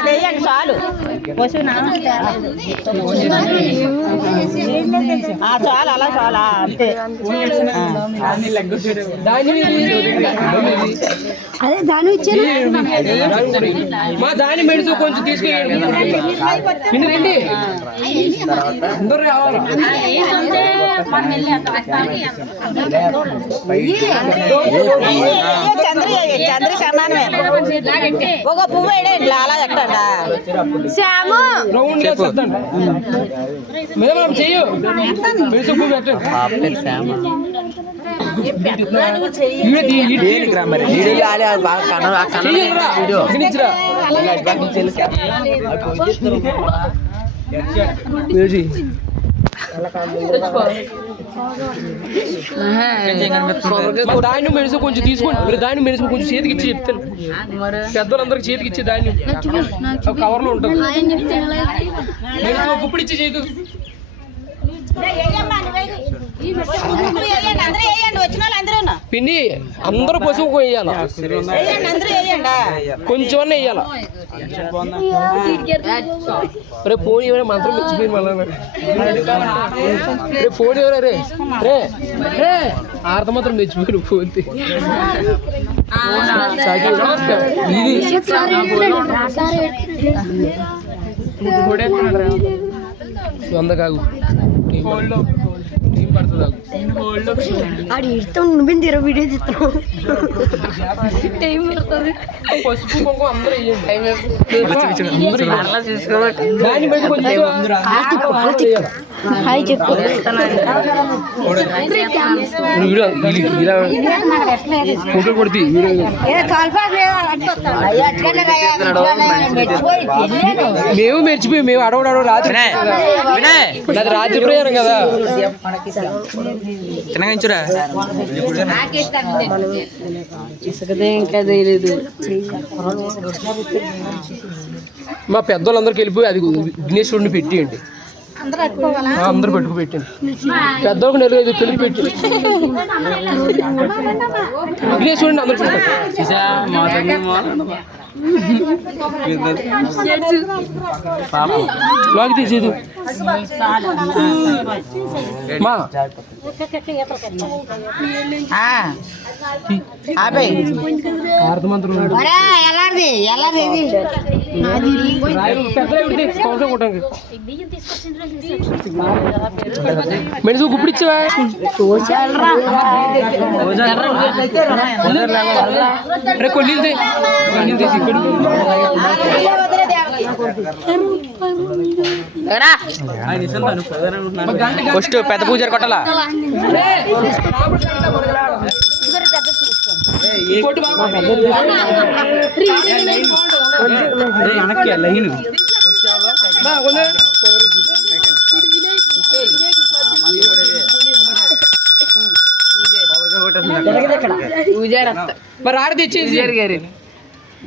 అదేయండి చాలు చాలు అలా చాలా అంతే. అదే దాని ఇచ్చాను మా దాని మెడిసి కొంచెం తీసుకెళ్ళండి. రండి అందరూ రావాలి. చంద్ర సమానమే ఒక పువ్వు వేయండి అలా ఎట్టండా శ్యాము చెయ్యు మెడిసి పువ్వు పెట్టండి. దాన్ని మెడిసి కొంచెం తీసుకోండి. దాన్ని మెడిసి కొంచెం చేతికి ఇచ్చి చెప్తాను. పెద్దలందరికి చేతికి ఇచ్చి దాన్ని కవర్ లో ఉంటుంది. ఇప్పుడు ఇచ్చి చేయదు. పిన్ని అందరూ పసుపు వేయాలి. కొంచెం వేయాల. రేపు ఫోన్ ఎవరైనా మంత్రం మర్చిపోయింది. మళ్ళీ రేపు ఫోన్ ఎవరా రే రే రే ఆర్త మాత్రం తెచ్చిపోయారు. ఫోన్ వంద కాగు ఆడి ఇస్తాం నువ్వే తీరా వీడియో తీస్తావు. టైం పడుతుంది. పసుపు కుంకుమ అందరూ హాయ్ చెప్పు. ఫోటో కొడుతీ మేము మర్చిపోయి మేము అడవడు రాత్రి రాత్రి ప్రయాణం కదా. చిన్నగా ఇంకా తెలియదు. మా పెద్దోళ్ళందరికి వెళ్ళిపోయి అది విఘ్నేశ్వరుడిని పెట్టియండి. అందరూ పెట్టుకు పెట్టండి. పెద్దోళ్ళకి నెలగైదు పెళ్లి పెట్టి విఘ్నేశ్వరుడిని అందరూ పెట్టండి. లాగి తీసేది మా మెడిసి గుప్పుడు ఇచ్చావా? కొన్ని తీసి ఫస్ట్ పెద్ద పూజారి కొట్టాలా? మరి ఆడ తెచ్చేసి గారి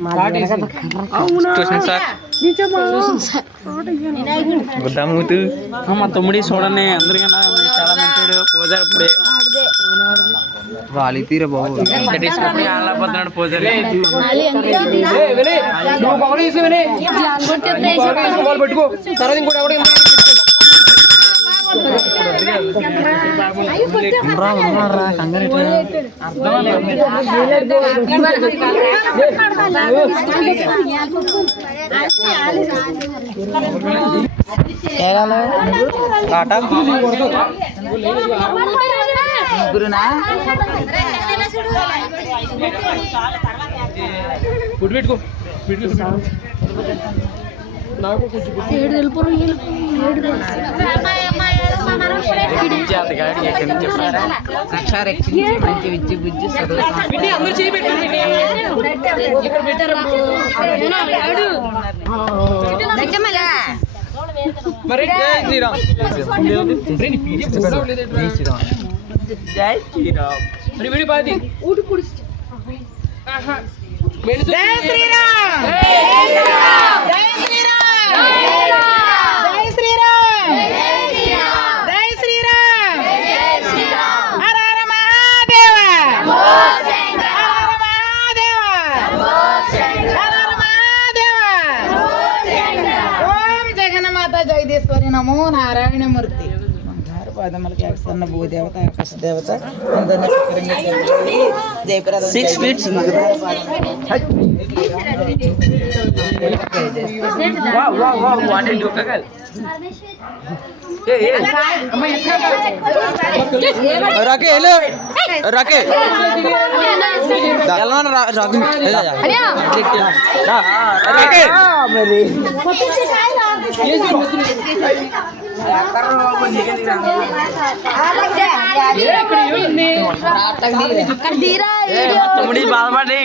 మా తమ్ముడి చూడండి. అందరికన్నా చాలా మంచివాడు. పూజారి ఇప్పుడే వాలి తీరే బాబు ఆడలేకపోతున్నాడు. పూజారి పెట్టుకో తర్వాత ఇంకోటి ఎవరికి పెట్టుకో నాకు కొంచెం నమో నారాయణమూర్తి బంగారు పాదములకి అక్షన్న భూదేవత ఆకాశ దేవత జయప్రద 6 feet రాకే రాకే తమ్ముడి బాధపడి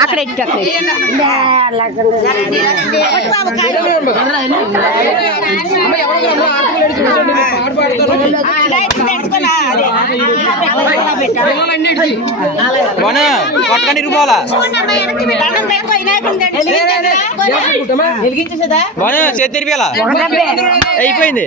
అక్కడ కొట్టకండి ఇరుపోవాలా చేతి తెరిపేలా అయిపోయింది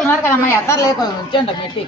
ఉన్నారు కదమ్మా ఎత్తారు లేకపోతే ఉంచండి పెట్టి